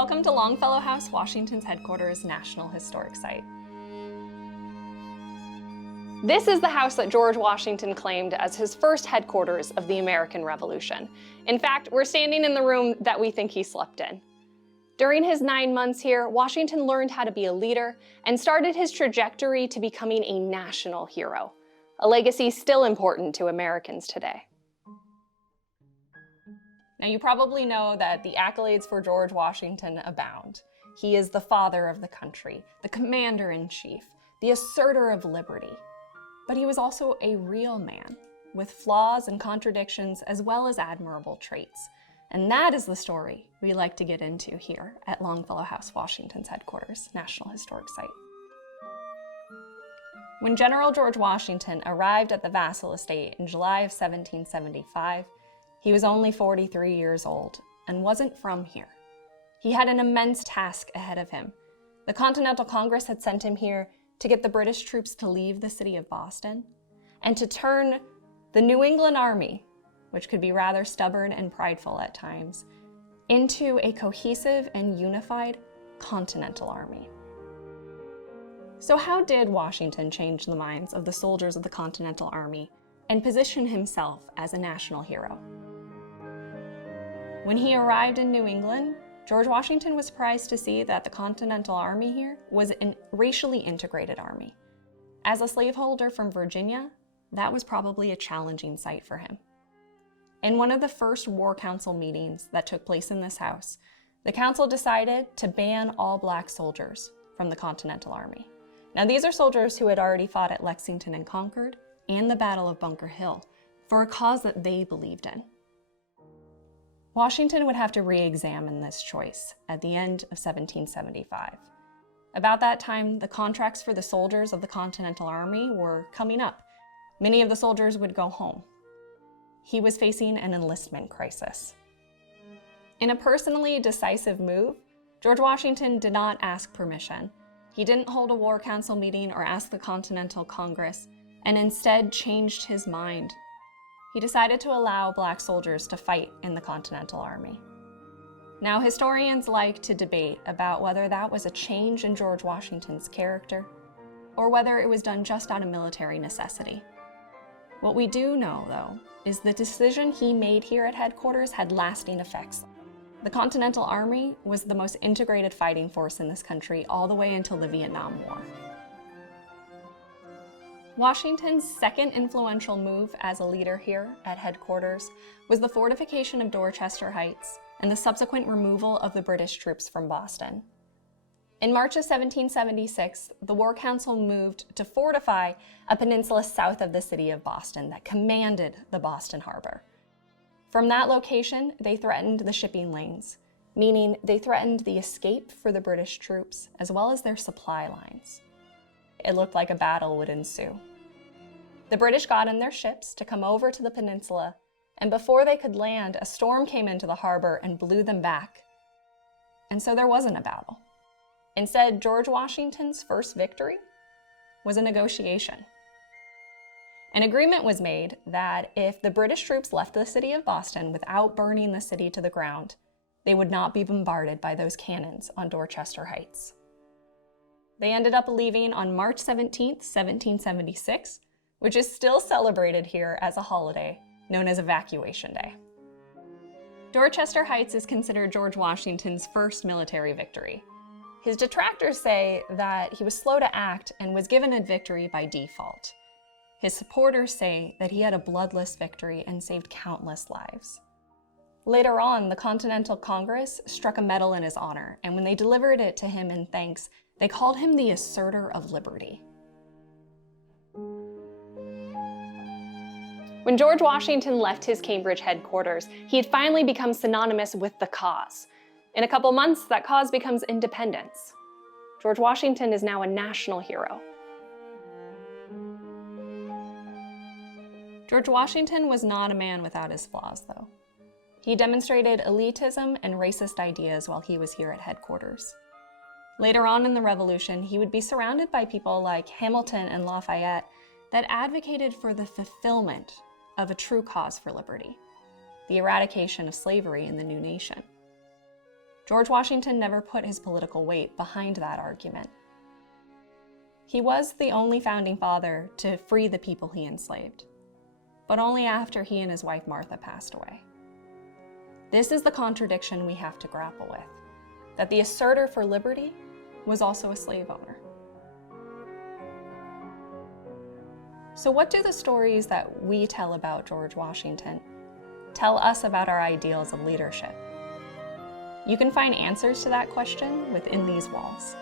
Welcome to Longfellow House, Washington's headquarters National Historic Site. This is the house that George Washington claimed as his first headquarters of the American Revolution. In fact, we're standing in the room that we think he slept in. During his 9 months here, Washington learned how to be a leader and started his trajectory to becoming a national hero, a legacy still important to Americans today. Now, you probably know that the accolades for George Washington abound. He is the father of the country, the commander-in-chief, the asserter of liberty. But he was also a real man, with flaws and contradictions as well as admirable traits. And that is the story we like to get into here at Longfellow House, Washington's headquarters, National Historic Site. When General George Washington arrived at the Vassal Estate in July of 1775, he was only 43 years old and wasn't from here. He had an immense task ahead of him. The Continental Congress had sent him here to get the British troops to leave the city of Boston and to turn the New England Army, which could be rather stubborn and prideful at times, into a cohesive and unified Continental Army. So how did Washington change the minds of the soldiers of the Continental Army and position himself as a national hero? When he arrived in New England, George Washington was surprised to see that the Continental Army here was a racially integrated army. As a slaveholder from Virginia, that was probably a challenging sight for him. In one of the first War Council meetings that took place in this house, the council decided to ban all black soldiers from the Continental Army. Now, these are soldiers who had already fought at Lexington and Concord and the Battle of Bunker Hill for a cause that they believed in. Washington would have to re-examine this choice at the end of 1775. About that time, the contracts for the soldiers of the Continental Army were coming up. Many of the soldiers would go home. He was facing an enlistment crisis. In a personally decisive move, George Washington did not ask permission. He didn't hold a War Council meeting or ask the Continental Congress, and instead changed his mind. He decided to allow black soldiers to fight in the Continental Army. Now, historians like to debate about whether that was a change in George Washington's character, or whether it was done just out of military necessity. What we do know, though, is the decision he made here at headquarters had lasting effects. The Continental Army was the most integrated fighting force in this country all the way until the Vietnam War. Washington's second influential move as a leader here at headquarters was the fortification of Dorchester Heights and the subsequent removal of the British troops from Boston. In March of 1776, the War Council moved to fortify a peninsula south of the city of Boston that commanded the Boston Harbor. From that location, they threatened the shipping lanes, meaning they threatened the escape for the British troops as well as their supply lines. It looked like a battle would ensue. The British got in their ships to come over to the peninsula, and before they could land, a storm came into the harbor and blew them back. And so there wasn't a battle. Instead, George Washington's first victory was a negotiation. An agreement was made that if the British troops left the city of Boston without burning the city to the ground, they would not be bombarded by those cannons on Dorchester Heights. They ended up leaving on March 17, 1776, which is still celebrated here as a holiday known as Evacuation Day. Dorchester Heights is considered George Washington's first military victory. His detractors say that he was slow to act and was given a victory by default. His supporters say that he had a bloodless victory and saved countless lives. Later on, the Continental Congress struck a medal in his honor, and when they delivered it to him in thanks, they called him the Asserter of Liberty. When George Washington left his Cambridge headquarters, he had finally become synonymous with the cause. In a couple months, that cause becomes independence. George Washington is now a national hero. George Washington was not a man without his flaws, though. He demonstrated elitism and racist ideas while he was here at headquarters. Later on in the Revolution, he would be surrounded by people like Hamilton and Lafayette that advocated for the fulfillment of a true cause for liberty, the eradication of slavery in the new nation. George Washington never put his political weight behind that argument. He was the only founding father to free the people he enslaved, but only after he and his wife Martha passed away. This is the contradiction we have to grapple with, that the asserter for liberty was also a slave owner. So what do the stories that we tell about George Washington tell us about our ideals of leadership? You can find answers to that question within these walls.